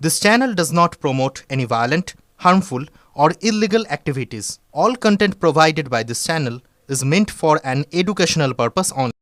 This channel does not promote any violent, harmful, or illegal activities. All content provided by this channel is meant for an educational purpose only.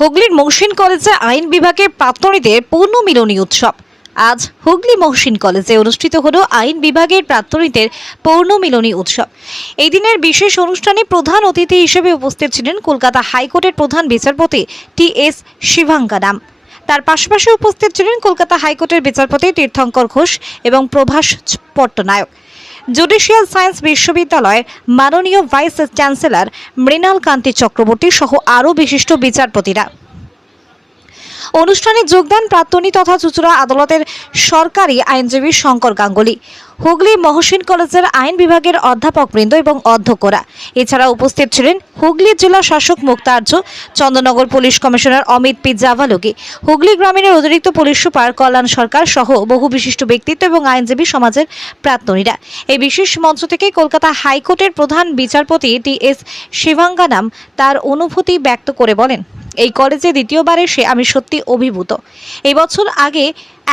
হুগলির মহসিন কলেজে আইন বিভাগের প্রাক্তনীদের পূর্ণমিলনী উৎসব। আজ হুগলি মহসিন কলেজে অনুষ্ঠিত হলো আইন বিভাগের প্রাক্তনীদের পূর্ণমিলনী উৎসব। এই দিনের বিশেষ অনুষ্ঠানে প্রধান অতিথি হিসেবে উপস্থিত ছিলেন কলকাতা হাইকোর্টের প্রধান বিচারপতি টি.এস. শিভাঙ্গানাম। তার পাশাপাশি উপস্থিত ছিলেন কলকাতা হাইকোর্টের বিচারপতি তীর্থঙ্কর ঘোষ এবং প্রভাস পট্টনায়ক। জুডিশিয়াল সায়েন্স বিশ্ববিদ্যালয়ের মাননীয় ভাইস চ্যান্সেলর মৃণাল কান্তি চক্রবর্তী সহ আরও বিশিষ্ট বিচারপতিরা। অনুষ্ঠানে যোগ দেন প্রাক্তনী তথা চুঁচুড়া আদালতের সরকারি আইনজীবী শঙ্কর গাঙ্গুলি, হুগলি মহসিন কলেজের আইন বিভাগের অধ্যাপকবৃন্দ এবং অধ্যক্ষরা। এছাড়া উপস্থিত ছিলেন হুগলি জেলা শাসক মুক্তার্য, Chandannagar police commissioner Amit P জাভালুকি, হুগলি গ্রামীণের অতিরিক্ত পুলিশ সুপার কল্যাণ সরকার সহ বহু বিশিষ্ট ব্যক্তিত্ব এবং আইনজীবী সমাজের প্রাক্তনীরা। এই বিশেষ মঞ্চ থেকে কলকাতা হাইকোর্টের প্রধান বিচারপতি টি.এস. শিভাঙ্গানাম তার অনুভূতি ব্যক্ত করে বলেন, এই কলেজে দ্বিতীয়বার এসে আমি সত্যি অভিভূত।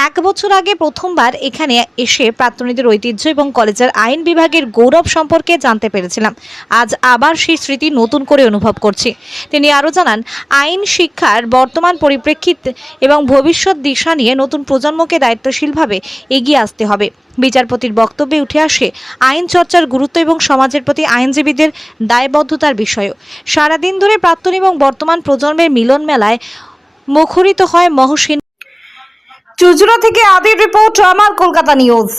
এক বছর আগে প্রথমবার এখানে এসে প্রাক্তনীদের ঐতিহ্য এবং কলেজের আইন বিভাগের গৌরব সম্পর্কে জানতে পেরেছিলাম। আজ আবার সেই স্মৃতি নতুন করে অনুভব করছি। তিনি আরও জানান, আইন শিক্ষার বর্তমান পরিপ্রেক্ষিত এবং ভবিষ্যৎ দিশা নিয়ে নতুন প্রজন্মকে দায়িত্বশীলভাবে এগিয়ে আসতে হবে। বিচারপতির বক্তব্যে উঠে আসে আইন চর্চার গুরুত্ব এবং সমাজের প্রতি আইনজীবীদের দায়বদ্ধতার বিষয়ও। সারাদিন ধরে প্রাক্তন এবং বর্তমান প্রজন্মের মিলন মেলায় মুখরিত হয় মহসিন। চুঁচুড়া থেকে আদির রিপোর্ট, আমার Kolkata news.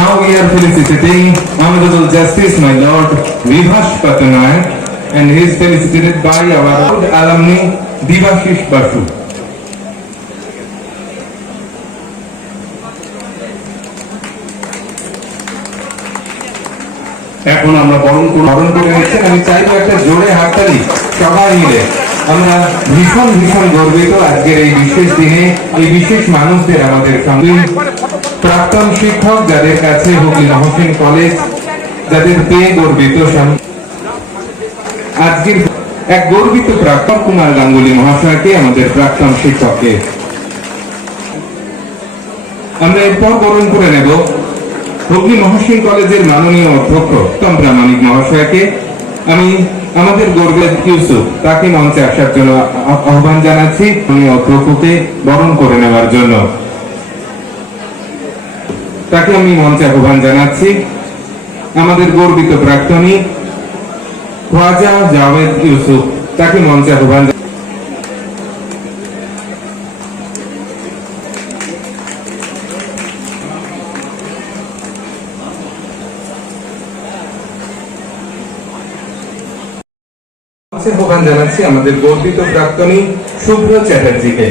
Now we are felicitating Honorable Justice, my Lord Vibhash Patnaik, and he is felicitated by our old alumni Devashish Basu. এখন আমরা বরণ করে নিচ্ছি। আমি চাইবো একটা জোরে হাততালি সবাই মিলে। আমরা ভীষণ গর্বিত আজকের এই বিশেষ দিনে, এই বিশেষ মানুষদের আমাদের সঙ্গে প্রাক্তন শিক্ষক যাদের কাছে হুগলি মহসিন কলেজ যাদের পেয়ে গর্বিত। আজকের এক গর্বিত প্রাক্তন কুমার গাঙ্গুলি মহাশয়কে, আমাদের প্রাক্তন শিক্ষককে আমরা এরপর বরণ করে নেব হুগলি মহসিন কলেজের মাননীয় অধ্যক্ষ তম প্রামাণিক মহাশয়কে। আমি আমাদের গর্বের ইউসুফ তাকে মঞ্চে আসার জন্য আহ্বান জানাচ্ছি, উনি অধ্যক্ষকে বরণ করে নেওয়ার জন্য তাকে আমি মঞ্চে আহ্বান জানাচ্ছি। আমাদের গর্বিত প্রাক্তনী খাজা জাভেদ ইউসুফ তাকে মঞ্চে আহ্বান। আহ্বান জানাচ্ছি আমাদের গর্বিত প্রাক্তনী শুভ্র চ্যাটার্জিকে।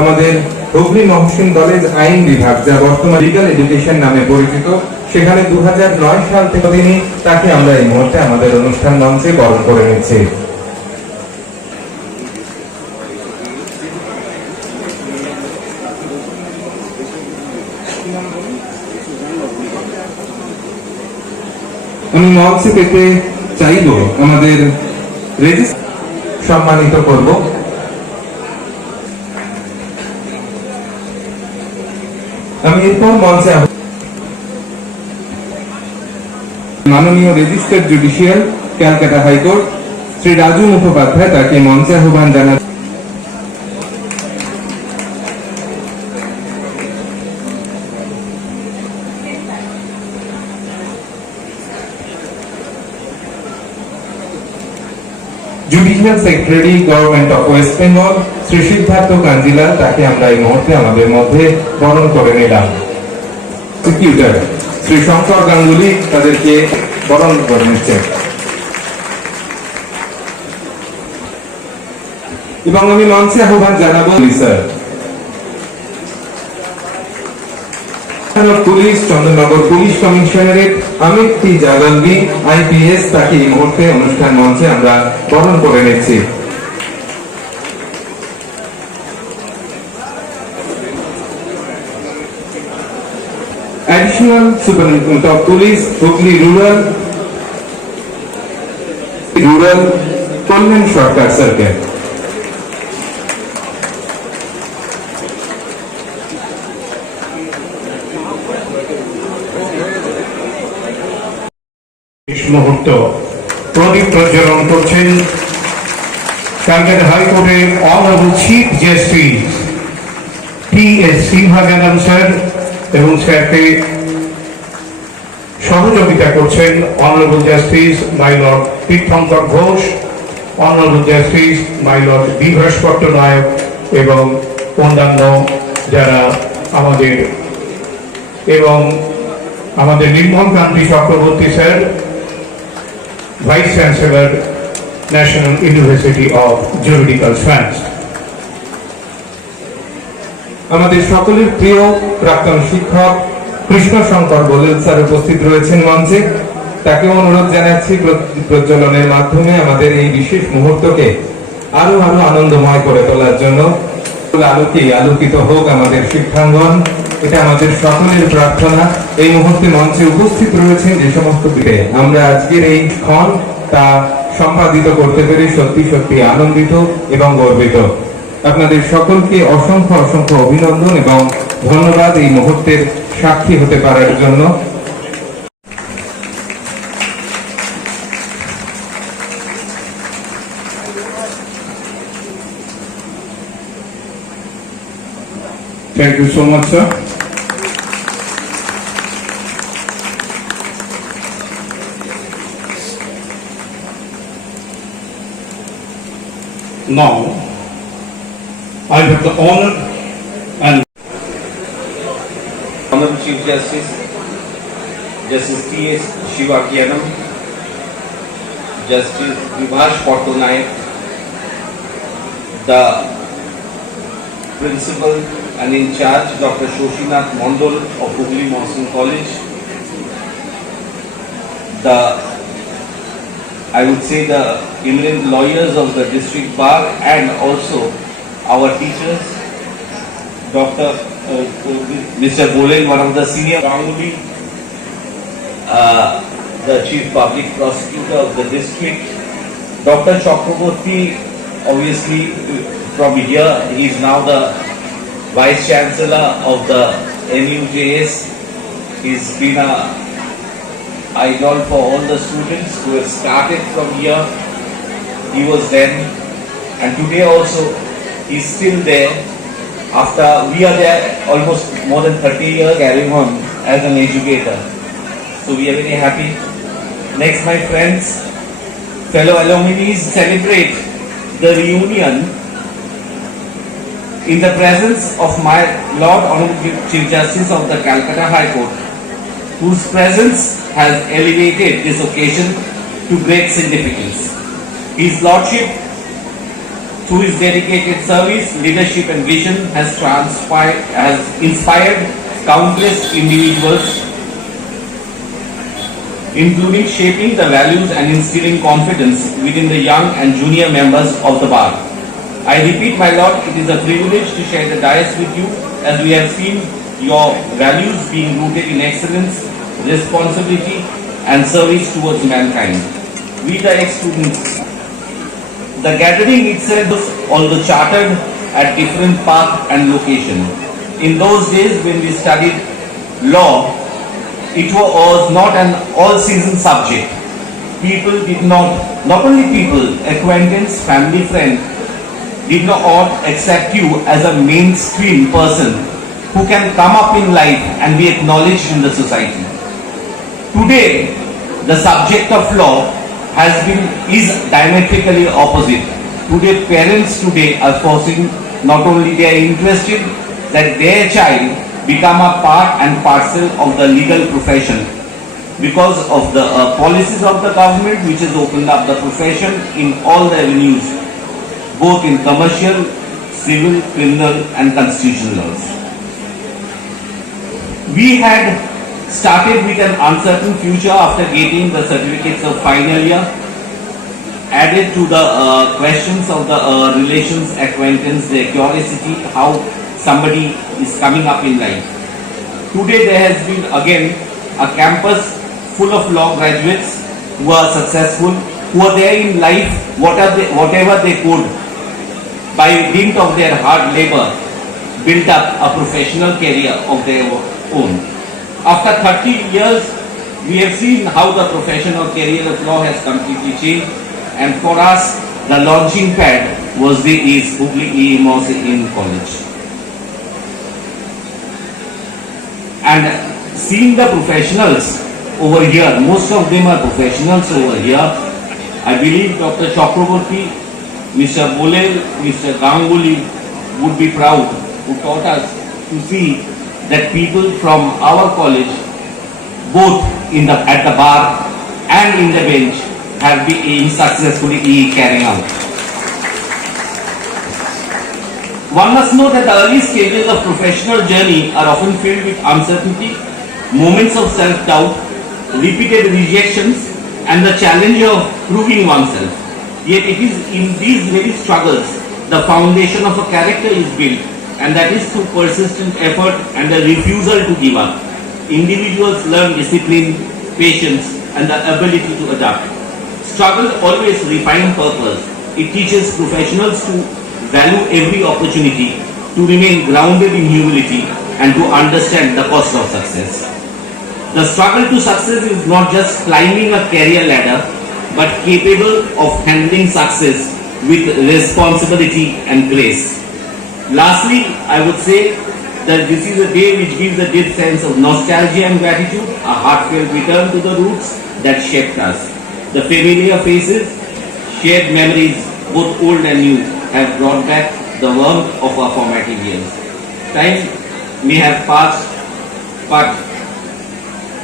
আমাদের হুগলি মহসিন কলেজ আইন বিভাগ, যা বর্তমান লিগাল এডুকেশন নামে পরিচিত, সেখানে 2009 সাল থেকে তিনি তাকে আমরা এই মুহূর্তে আমাদের অনুষ্ঠান মঞ্চে বরণ করে নিচ্ছি। আমি মঞ্চে পেতে চাইব আমাদের সম্মানিত করব। আমি এরপর মঞ্চে মাননীয় registered judicial Calcutta high court Shri Raju Mukhopadhyay তাকে মঞ্চে আহ্বান জানাচ্ছি। Judicial secretary government of West Bengal Shri Siddhartha Kanjilal তাকে আমরা এই মুহূর্তে আমাদের মধ্যে বরণ করে নিলাম। প্রসিকিউটর শ্রী শঙ্কর গাঙ্গুলি তাদেরকে বরণ করে নিচ্ছে। এবং আমি মঞ্চে আহ্বান জানাবো sir police Chandannagar police commissionerate Amit P জালালবি আইপিএস, তাকে এই মুহূর্তে অনুষ্ঠান মঞ্চে আমরা বরণ করে নিচ্ছি। Additional Superintendent of Police, Hooghly Rural Convent Shortcut Circle. মুহূর্ত প্রদীপ প্রজ্বলন করছেন ক্যালকাটা হাইকোর্টের অনারেবল চিফ জাস্টিস টি.এস. সিনহাগানম স্যার, এবং স্যারকে সহযোগিতা করছেন honourable justice my lord Tirthankar Ghosh, honourable justice my lord Bibhas Pattanaik এবং অন্যান্য যারা আমাদের Nirmal Kanti Chakraborty sir, vice chancellor national university of juridical science. আমাদের সকলের প্রিয় প্রাক্তন শিক্ষক কৃষ্ণ শঙ্কর বলেল স্যার উপস্থিত রয়েছেন মঞ্চে। তাকে অনুরোধ জানাচ্ছি প্রজ্বলনের মাধ্যমে আমাদের এই বিশেষ মুহূর্তকে আরো আনন্দময় করে তোলার জন্য। আলোকিত হোক আমাদের শিক্ষাঙ্গন, এটা আমাদের সকলের প্রার্থনা। এই মুহূর্তে মঞ্চে উপস্থিত রয়েছেন যে সমস্ত আমরা আজকের এই ক্ষণ তা সম্পাদিত করতে পেরে সত্যি আনন্দিত এবং গর্বিত। আপনাদের সকলকে অসংখ্য অভিনন্দন এবং ধন্যবাদ এই মুহূর্তের সাক্ষী হতে পারার জন্য। Thank you so much, sir. Now, I have the honor and Honorable Chief Justice, Justice T.S. Shivakianam, Justice Vivash Portonaik, the Principal and in charge Dr. Shoshinath Mondol of Hooghly Monsoon College, I would say the eminent lawyers of the district bar, and also our teachers, Mr. Bolen, one of the senior Ganguly, the chief public prosecutor of the district, Dr. Chakraborty, obviously from here, he is now the Vice Chancellor of the NUJS. He's been a idol for all the students who have started from here. He was then, and today also he's still there. After we are there almost more than 30 years carrying on as an educator. So we are very happy. Next, my friends, fellow alumni, celebrate the reunion in the presence of my Lord Honorable Chief Justice of the Calcutta High Court, whose presence has elevated this occasion to great significance. His Lordship, through his dedicated service, leadership and vision, has inspired countless individuals, including shaping the values and instilling confidence within the young and junior members of the bar. I repeat, my Lord, it is a privilege to share the dais with you, as we have seen your values being rooted in excellence, responsibility and service towards mankind. We the ex-students, the gathering itself was although chartered at different path and location. In those days when we studied law, it was not an all-season subject. People did not only people, acquaintance, family, friend, did not accept you as a mainstream person who can come up in life and be acknowledged in the society. Today, the subject of law is diametrically opposite. Today, parents are forcing, not only they are interested that their child become a part and parcel of the legal profession. because of the policies of the government, which has opened up the profession in all the avenues, both in commercial, civil, criminal and constitutional laws. We had started with an uncertain future after getting the certificates of final year, added to the questions of the relations, acquaintance, their curiosity, how somebody is coming up in life. Today there has been again a campus full of law graduates who are successful, who are there in life, whatever they could, by dint of their hard labor, built up a professional career of their own. After 30 years, we have seen how the professional career of law has completely changed, and for us, the launching pad was the Hooghly in college. And seeing the professionals over here, most of them are professionals over here. I believe Dr. Chakraborty, Mr. Bolel, Mr. Ganguly would be proud, who taught us to see that people from our college, both at the bar and in the bench, have been successfully carrying out. One must know that the early stages of professional journey are often filled with uncertainty, moments of self-doubt, repeated rejections, and the challenge of proving oneself. Yet it is in these very struggles the foundation of a character is built, and that is through persistent effort and the refusal to give up. Individuals learn discipline, patience, and the ability to adapt. Struggle always refines purpose. It teaches professionals to value every opportunity, to remain grounded in humility, and to understand the cost of success. The struggle to success is not just climbing a career ladder, but capable of handling success with responsibility and grace. Lastly, I would say that this is a day which gives a deep sense of nostalgia and gratitude, a heartfelt return to the roots that shaped us. The familiar faces, shared memories, both old and new, have brought back the warmth of our formative years. Time may have passed, but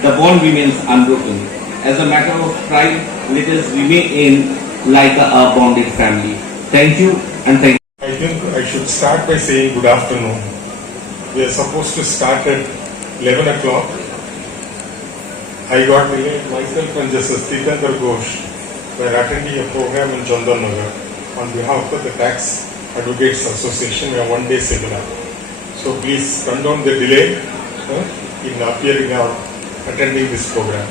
the bond remains unbroken. As a matter of pride, let us remain like a bonded family. Thank you and thank you. I think I should start by saying good afternoon. We are supposed to start at 11 o'clock. I got delayed. Myself and Justice Titankar Ghosh were attending a program in Chandan Nagar on behalf of the Tax Advocates Association. We have one-day seminar. So please condone the delay in appearing or attending this program.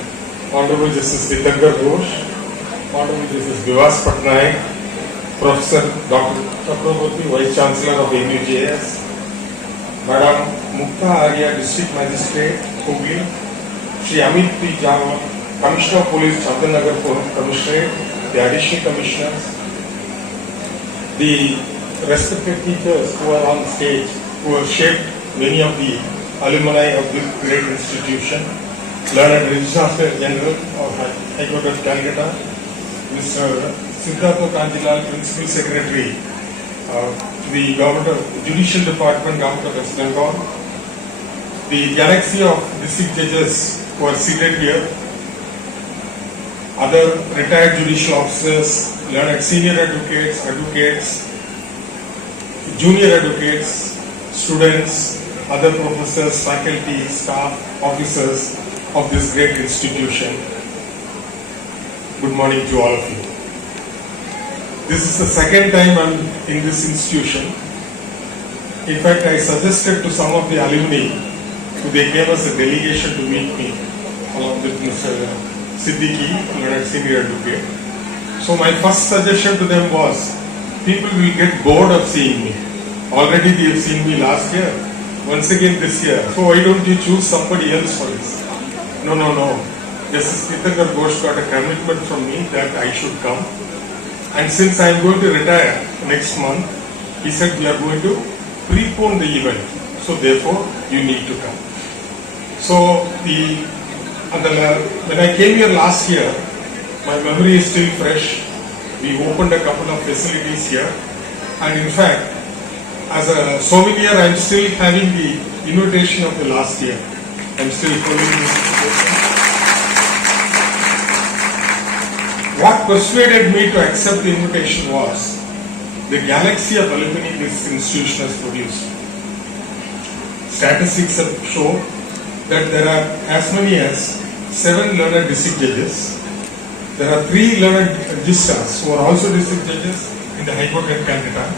Honorable Justice Titankar Ghosh, Honorable Justice Vivas Patnaik, Professor Dr. Chakraborty, Vice Chancellor of NUJS, Madam Mukta Arya, District Magistrate, Hooghly, Shri Amit P. Jama, Commissioner of Police, Chandanagar Commissionerate, the Additional Commissioners, the respected teachers who are on stage, who have shaped many of the alumni of this great institution, Learned Registrar General of High Court of Calcutta, Mr. Siddhartha Kanjilal, Principal Secretary to the Government of Judicial Department, Government of West Bengal, the galaxy of district judges who are seated here, other retired judicial officers, learned senior advocates, junior advocates, students, other professors, faculty, staff, officers of this great institution. Good morning to all of you. This is the second time I'm in this institution. In fact, I suggested to some of the alumni who they came as a delegation to meet me, along with Mr. Siddiqui, learned senior advocate. So my first suggestion to them was, people will get bored of seeing me. Already they have seen me last year, once again this year. So why don't you choose somebody else for this? No. Justice Titankar Ghosh got a commitment from me that I should come. And since I am going to retire next month, he said we are going to prepone the event. So therefore, you need to come. So when I came here last year, my memory is still fresh. We opened a couple of facilities here. And in fact, as a souvenir, I am still having the invitation of the last year. I am still holding this invitation. What persuaded me to accept the invitation was the galaxy of alumni this institution has produced. Statistics have shown that there are as many as 7 learned district judges. There are 3 learned registrars who are also district judges in the High Court at Calcutta.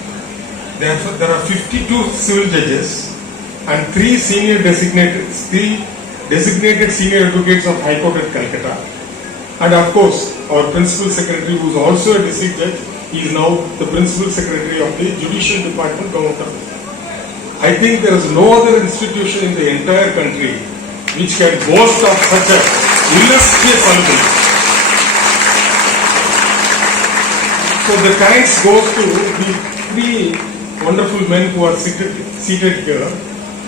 There are 52 civil judges and 3 designated senior advocates of High Court at Calcutta. And of course, our principal secretary, who is also a district judge, he is now the principal secretary of the Judicial Department, Government of India. I think there is no other institution in the entire country which can boast of such a illustrious alumni. So the thanks goes to the 3 wonderful men who are seated here,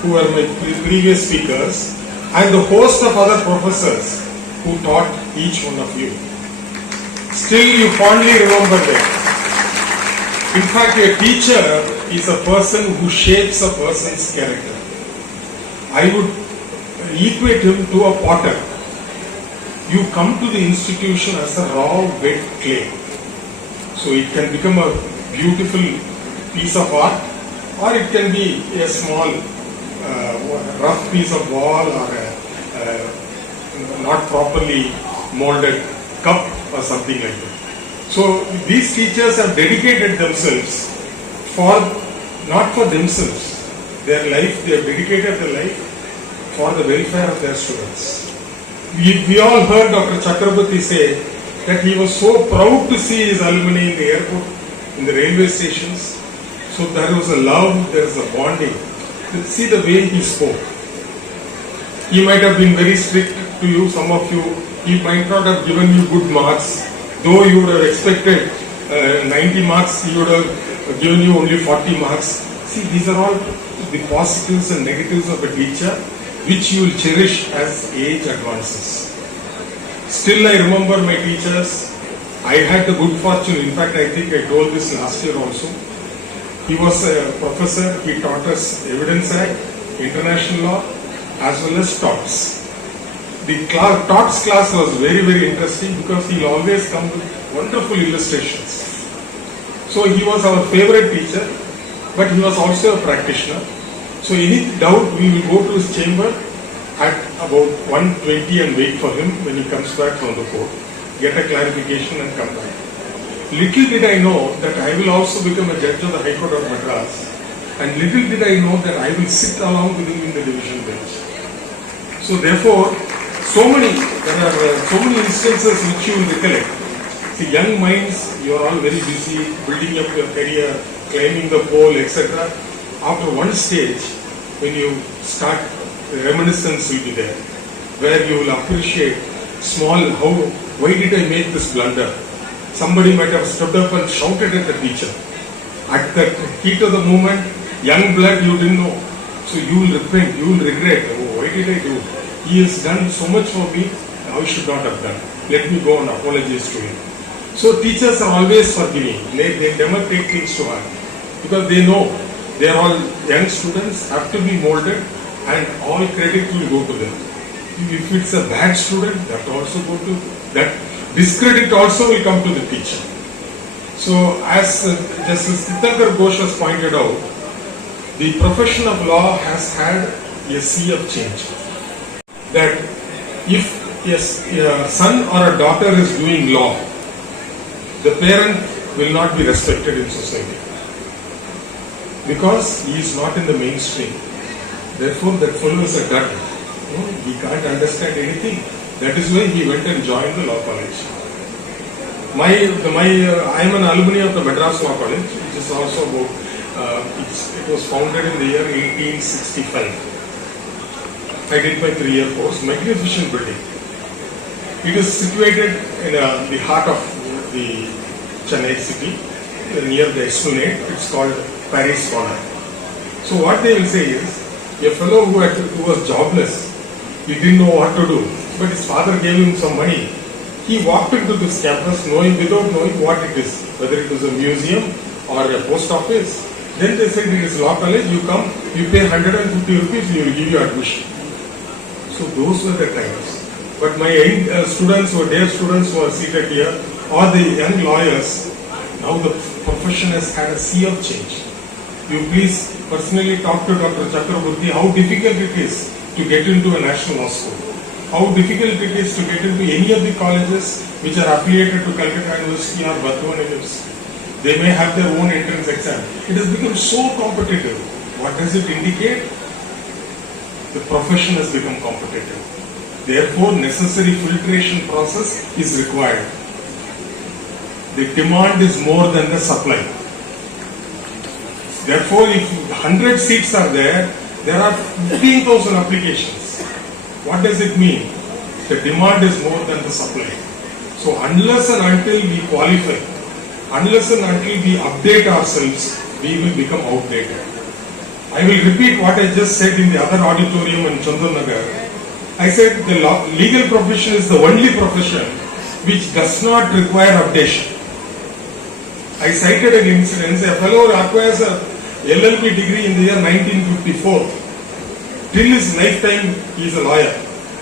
who are my previous speakers, and the host of other professors who taught each one of you. Still you fondly remember them. In fact, a teacher is a person who shapes a person's character. I would equate him to a potter. You come to the institution as a raw, wet clay. So it can become a beautiful piece of art, or it can be a small, rough piece of wall, or a not properly molded cup or something like that. So these teachers have dedicated themselves not for themselves, their life, they have dedicated their life for the welfare of their students. We all heard Dr. Chakrabarti say that he was so proud to see his alumni in the airport, in the railway stations. So there was a love, there was a bonding. See the way he spoke. He might have been very strict to you, some of you. He might not have given you good marks. Though you would have expected 90 marks, he would have given you only 40 marks. See, these are all the positives and negatives of a teacher, which you will cherish as age advances. Still, I remember my teachers. I had the good fortune, in fact, I think I told this last year also. He was a professor, he taught us Evidence Act, International Law, as well as TOTS. The TOTS class was very, very interesting because he will always come with wonderful illustrations. So he was our favorite teacher, but he was also a practitioner. So any doubt, we will go to his chamber at about 1:20 and wait for him when he comes back from the court, get a clarification and come back. Little did I know that I will also become a judge of the High Court of Madras, and little did I know that I will sit along with him in the division bench. So therefore, there are so many instances which you will recollect. See, young minds, you are all very busy building up your career, climbing the pole, etc. After one stage, when you start, reminiscence will be there, where you will appreciate why did I make this blunder? Somebody might have stood up and shouted at the teacher. At the heat of the moment, young blood, you didn't know. So you will repent, you will regret, oh, why did I do? He has done so much for me, I should not have done. Let me go and apologize to him. So teachers are always forgiving. They never take things to heart. Because they know they are all young students, have to be molded, and all credit will go to them. If it's a bad student, that discredit also will come to the teacher. So as Justice Titankar Ghosh has pointed out, the profession of law has had a sea of change. That if a son or a daughter is doing law, the parent will not be respected in society because he is not in the mainstream. Therefore, that fellow is a dud. He can't understand anything. That is why he went and joined the law college. I am an alumni of the Madras Law College, which is also about, it was founded in the year 1865. I did my 3-year course, magnificent building. It is situated in the heart of the Chennai city, near the Esplanade. It's called Paris Corner. So what they will say is, a fellow who was jobless, he didn't know what to do, but his father gave him some money. He walked into this campus without knowing what it is, whether it was a museum or a post office. Then they said it is law college, you come, you pay 150 rupees, we will give you admission. So those were the times. But my students were their students who are seated here. or the young lawyers, now the profession has had a sea of change. You please personally talk to Dr. Chakraborty how difficult it is to get into a national law school. How difficult it is to get into any of the colleges which are affiliated to Calcutta University or Bardhaman University. They may have their own entrance exam. It has become so competitive. What does it indicate? The profession has become competitive. Therefore, necessary filtration process is required. The demand is more than the supply. Therefore, if 100 seats are there are 15,000 applications. What does it mean? The demand is more than the supply. So unless and until we qualify, unless and until we update ourselves, we will become outdated. I will repeat what I just said in the other auditorium in Chandanagar. I said the legal profession is the only profession which does not require updation. I cited an incident. A fellow acquires a LLB degree in the year 1954. Till his lifetime he is a lawyer.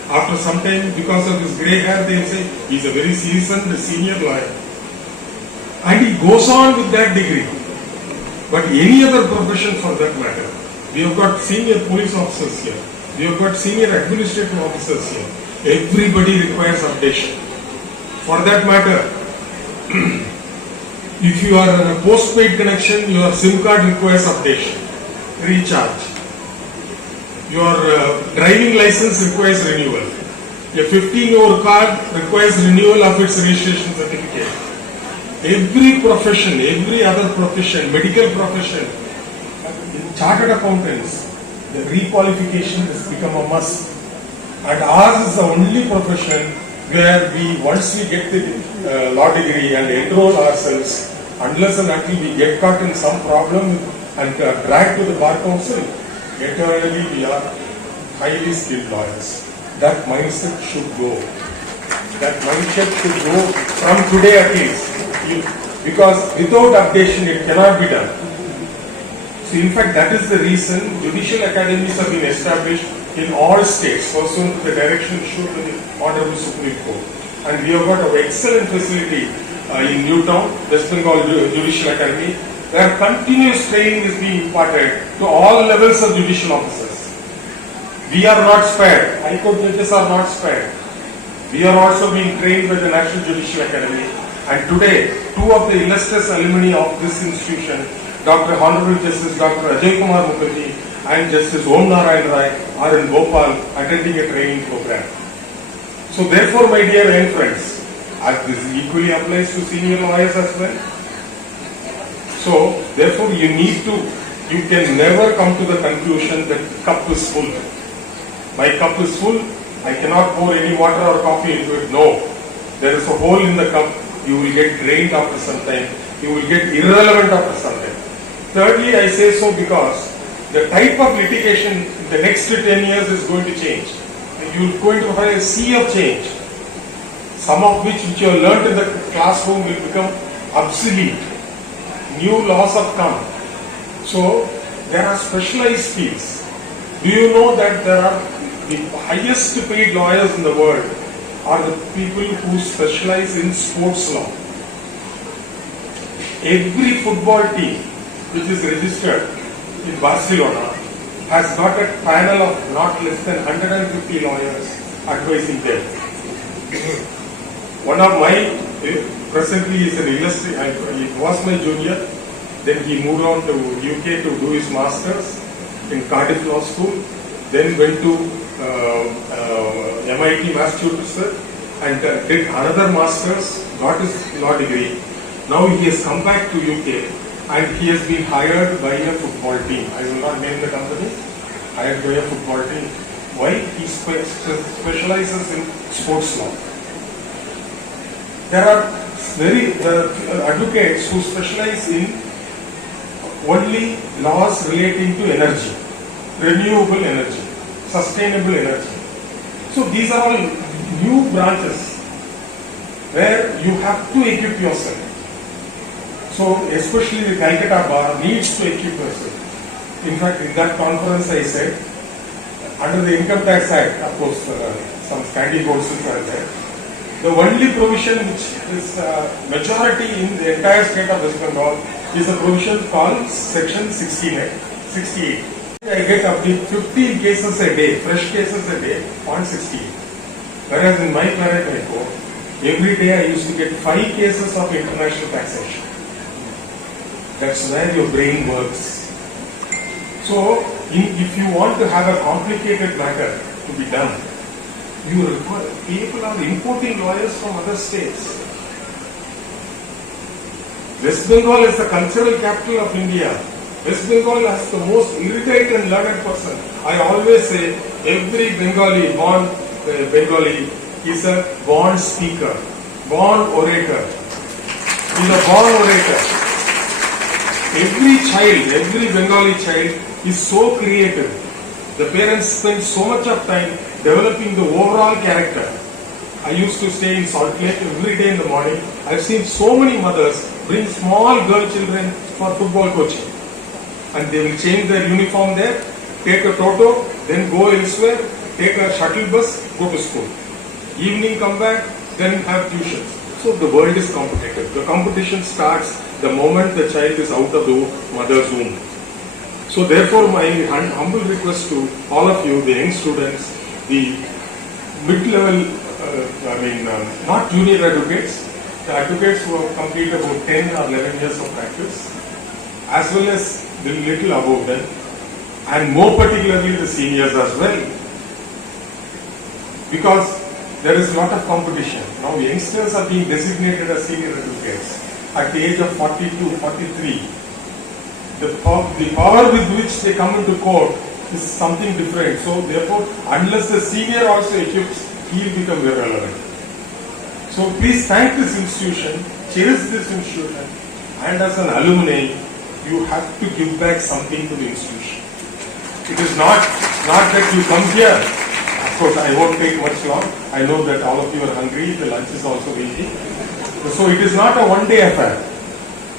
After some time, because of his grey hair, they say he is a very seasoned senior lawyer. And he goes on with that degree. But any other profession for that matter, we have got senior police officers here, we have got senior administrative officers here. Everybody requires updation. For that matter, if you are on a postpaid connection, your SIM card requires updation, recharge. Your driving license requires renewal. A 15-year card requires renewal of its registration certificate. Every profession, every other profession, medical profession, chartered accountants, the requalification has become a must. And ours is the only profession where once we get the law degree and enroll ourselves, unless and until we get caught in some problem and dragged to the bar council, eternally we are highly skilled lawyers. That mindset should go. That mindset should go from today at least. Because without updation it cannot be done. So in fact that is the reason judicial academies have been established in all states pursuant to the direction issued by the Honorable Supreme Court. And we have got an excellent facility in Newtown, West Bengal Judicial Academy, where continuous training is being imparted to all levels of judicial officers. We are not spared. High Court judges are not spared. We are also being trained by the National Judicial Academy. And today, two of the illustrious alumni of this institution, Dr. Honorable Justice Dr. Ajay Kumar Mukherjee and Justice Om Narayan Rai, are in Bhopal attending a training program. So therefore, my dear young friends, as this equally applies to senior lawyers as well. So therefore, you can never come to the conclusion that cup is full. My cup is full, I cannot pour any water or coffee into it. No. There is a hole in the cup. You will get drained after some time. You will get irrelevant after some time. Thirdly, I say so because the type of litigation in the next 10 years is going to change. You are going to have a sea of change. Some of which you have learnt in the classroom will become obsolete. New laws have come. So there are specialized fields. Do you know that there are the highest paid lawyers in the world are the people who specialize in sports law? Every football team which is registered in Barcelona has got a panel of not less than 150 lawyers advising them. One of my, presently is an illustrious, he was my junior, then he moved on to UK to do his masters in Cardiff Law School, then went to MIT Massachusetts and did another masters, got his law degree. Now he has come back to UK and he has been hired by a football team. I will not name the company. Hired by a football team. Why? He specializes in sports law. There are advocates who specialize in only laws relating to energy, renewable energy, sustainable energy. So these are all new branches where you have to equip yourself. So especially the Calcutta Bar needs to equip yourself. In fact, in that conference I said, under the Income Tax Act, of course, some standing orders are there. The only provision which is majority in the entire state of West Bengal is a provision called Section 68. I get up to 50 cases a day, fresh cases a day on 68. Whereas in my parent high court, every day I used to get 5 cases of international taxation. That's where your brain works. So, if you want to have a complicated matter to be done, you require, people are importing lawyers from other states. West Bengal is the cultural capital of India. West Bengal has the most erudite and learned person. I always say every Bengali born Bengali is a born speaker, born orator. He is a born orator. Every Bengali child is so creative. The parents spend so much of time developing the overall character. I used to stay in Salt Lake every day in the morning. I've seen so many mothers bring small girl children for football coaching. And they will change their uniform there, take a toto, then go elsewhere, take a shuttle bus, go to school. Evening come back, then have tuitions. So the world is competitive. The competition starts the moment the child is out of the mother's womb. So therefore my humble request to all of you, the young students, the mid-level, not junior advocates, the advocates who have completed about 10 or 11 years of practice, as well as the little above them, and more particularly the seniors as well. Because there is a lot of competition. Now youngsters are being designated as senior advocates at the age of 42, 43. The power with which they come into court is something different. So therefore, unless the senior also equips, he will become irrelevant. So please thank this institution, cherish this institution, and as an alumni, you have to give back something to the institution. It is not that you come here. Of course, I won't take much long. I know that all of you are hungry. The lunch is also waiting. So it is not a one-day affair.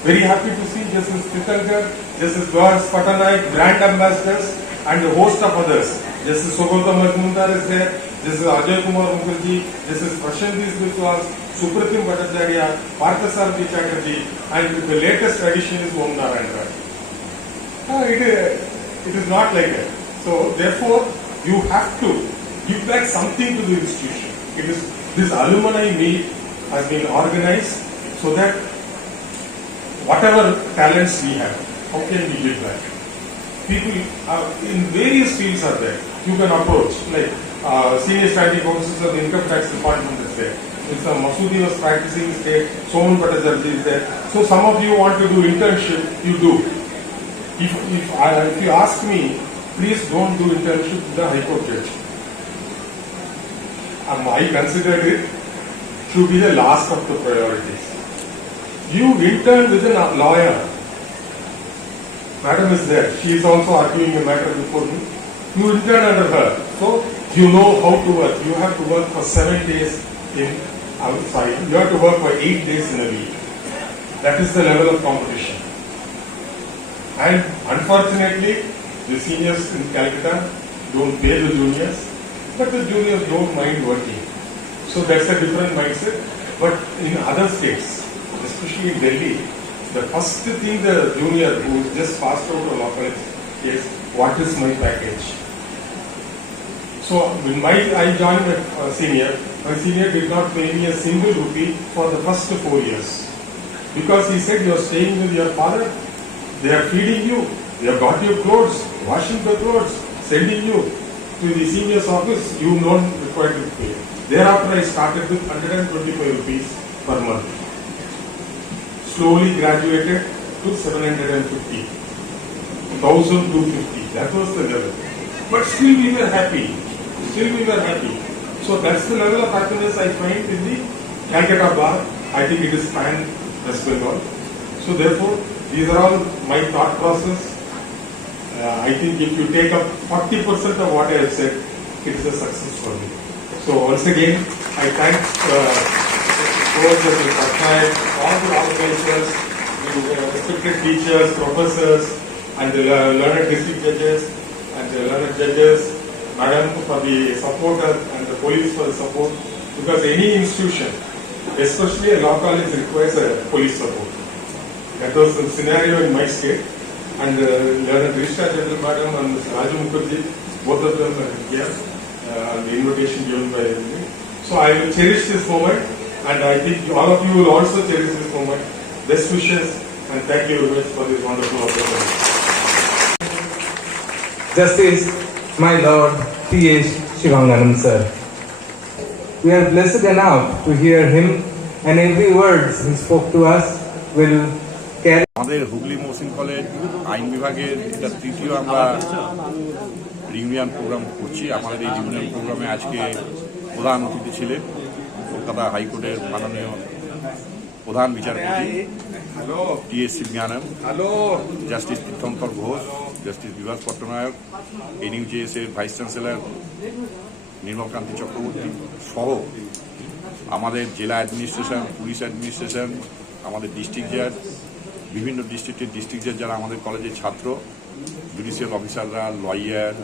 Very happy to see Justice Pithankar, Justice Gaurav Patanaik, brand ambassadors, and a host of others. Justice Sogota Majmundar is there, Justice Ajay Kumar Mukherjee, Justice Prashanthi Biswas, Supratim Bhattacharya, Parthasarathi Chatterjee, and the latest addition is Om Narayan Rai. It is not like that. So therefore, you have to give back something to the institution. This alumni meet has been organized so that whatever talents we have, how can we give back? People in various fields are there. You can approach, like senior standing officers of the income tax department is there. If Masudi was practicing state, Soman Bhattacharya is there. So some of you want to do internship, you do. If you ask me, please don't do internship with the High Court judge. I considered it to be the last of the priorities. You intern with a lawyer. Madam is there. She is also arguing the matter before me. You intern under her. So you know how to work. You have to work for 7 days outside. You have to work for 8 days in a week. That is the level of competition. And unfortunately, the seniors in Calcutta don't pay the juniors, but the juniors don't mind working. So that's a different mindset. But in other states, especially in Delhi, the first thing the junior who just passed out of law college is, what is my package? So when I joined a senior, my senior did not pay me a single rupee for the first 4 years. Because he said, you are staying with your father, they are feeding you, they have got your clothes, washing the clothes, sending you to the senior's office, you don't require to pay. Thereafter I started with 125 rupees per month. Slowly graduated to 750, 1250. That was the level. But still we were happy. So that's the level of happiness I find in the Calcutta bar. I think it is pan West Bengal. So therefore, these are all my thought process. I think if you take up 40% of what I have said, it is a success for me. So once again, I thank coaches, all the organizers, the respected teachers, professors, and the learned district judges, and the learned judges, Madam for the support, and the police for the support. because any institution, especially a law college, requires a police support. That was the scenario in my state, and Learned Registrar General Madam and Mr. Raju Mukherjee, both of them here, the invitation given by me. So I will cherish this moment, and I think all of you will also cherish this moment. Best wishes, and thank you very much for this wonderful opportunity. Justice, my Lord T.H. Shivanganam sir. We are blessed enough to hear him, and every word he spoke to us will carry. আমাদের Hooghly Mohsin college আইন বিভাগের এটা তৃতীয় আমরা reunion programme করছি। আমাদের এই reunion প্রোগ্রামে আজকে প্রধান অতিথি ছিলেন কলকাতা হাইকোর্টের মাননীয় প্রধান বিচারপতি টি.এস. শিবজ্ঞানম, জাস্টিস তীর্থঙ্কর ঘোষ, জাস্টিস বিভাস পট্টনায়ক, NUJS এর ভাইস চ্যান্সেলর নির্মলকান্তি চক্রবর্তী সহ আমাদের জেলা অ্যাডমিনিস্ট্রেশন, পুলিশ অ্যাডমিনিস্ট্রেশন, আমাদের ডিস্ট্রিক্ট জাজ, বিভিন্ন ডিস্ট্রিক্টের ডিস্ট্রিক্ট জাজ যারা আমাদের কলেজের ছাত্র, জুডিশিয়াল অফিসাররা, লয়ার,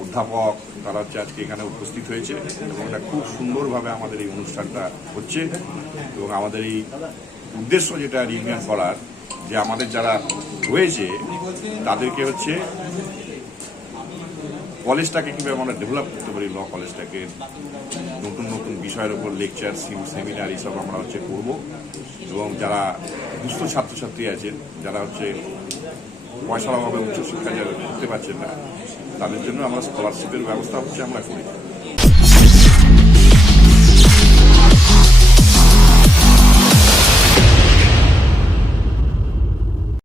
অধ্যাপক, তারা হচ্ছে আজকে এখানে উপস্থিত হয়েছে এবং এটা খুব সুন্দরভাবে আমাদের এই অনুষ্ঠানটা হচ্ছে। এবং আমাদের এই উদ্দেশ্য যেটা রিউনিয়ন করার, যে আমাদের যারা রয়েছে তাদেরকে হচ্ছে কলেজটাকে কীভাবে আমরা ডেভেলপ করতে পারি, ল কলেজটাকে নতুন নতুন বিষয়ের উপর লেকচার, সেমিনার এইসব আমরা হচ্ছে করব। এবং যারা দুস্থ ছাত্রছাত্রী আছেন, যারা হচ্ছে পয়সার অভাবে উচ্চশিক্ষা যারা করতে পারছেন না, তাদের জন্য আমরা স্কলারশিপের ব্যবস্থা হচ্ছে আমরা করি।